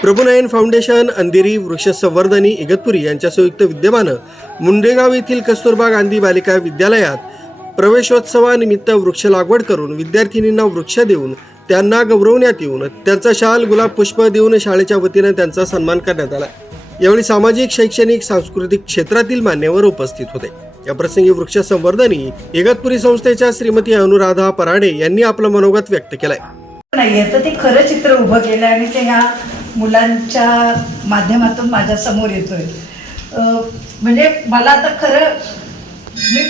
प्रभुनयन foundation, Andheri वृक्ष संवर्धनी इगतपुरी यांच्या संयुक्त विद्यमानं मुंडेगाव येथील कस्तुरबा गांधी बालिका विद्यालयात प्रवेशोत्सवानिमित्त वृक्ष लागवड करून विद्यार्थिनींना वृक्ष देऊन त्यांना गौरवण्यात येऊन त्यांचा शाल, गुलाब, पुष्प देऊन शाळेच्या वतीनं त्यांचा सन्मान करण्यात आला। यावेळी सामाजिक, शैक्षणिक, सांस्कृतिक क्षेत्रातील मान्यवर उपस्थित होते। या प्रसंगी वृक्ष संवर्धनी इगतपुरी संस्थेच्या श्रीमती अनुराधा पराडे यांनी आपलं मनोगत व्यक्त केलंय। नाहीये तर ते खरं चित्र उभं केलं आणि ते ह्या मुलांच्या माध्यमातून माझ्या समोर येतोय। म्हणजे मला आता खरं मी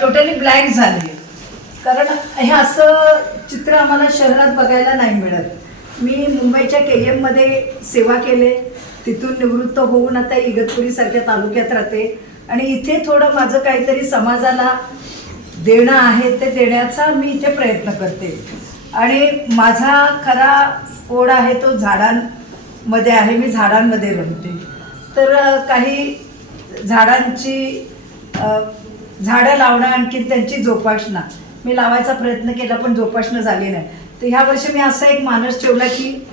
टोटली ब्लँक झाले, कारण हे असं चित्र आम्हाला शहरात बघायला नाही मिळत। मी मुंबईच्या KM मध्ये सेवा केले, तिथून निवृत्त होऊन आता इगतपुरीसारख्या तालुक्यात राहते आणि इथे थोडं माझं काहीतरी समाजाला देणं आहे ते देण्याचा मी इथे प्रयत्न करते। आणि माझा खरा ओढ आहे तो झाडांमध्ये आहे, मी झाडांमध्ये रमते। तर काही झाडांची झाडं लावणं, आणखी त्यांची जोपासना मी लावायचा प्रयत्न केला पण जोपासना झाली नाही। तर ह्या वर्षी मी असा एक मानस ठेवला की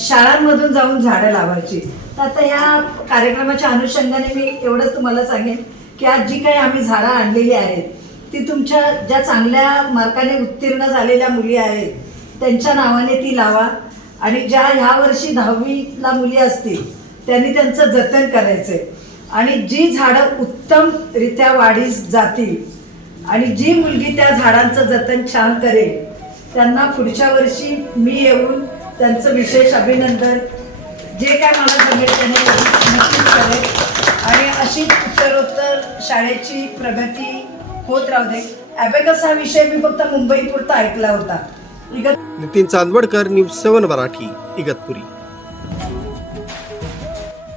शाळांमधून जाऊन झाडं लावायची। तर आता ह्या कार्यक्रमाच्या अनुषंगाने मी एवढंच तुम्हाला सांगेन की आज जी काही आम्ही झाडं आणलेली आहेत ती तुमच्या ज्या चांगल्या मार्काने उत्तीर्ण झालेल्या मुली आहेत त्यांच्या नावाने ती लावा आणि ज्या ह्या वर्षी 10वीला मुली असतील त्यांनी त्यांचं जतन करायचंय आणि जी झाडं उत्तमरित्या वाढीस जातील आणि जी मुलगी त्या झाडांचं जतन छान करेल त्यांना पुढच्या वर्षी मी येऊन त्यांचं विशेष अभिनंदन जे काय मला जमेल त्याने नक्कीच करेल आणि अशी उत्तरोत्तर शाळेची प्रगती होत राहू दे। ॲबॅकस हा विषय मी फक्त मुंबईपुरता ऐकला होता। नितीन चांदवडकर, न्यूज 7 मराठी, इगतपुरी।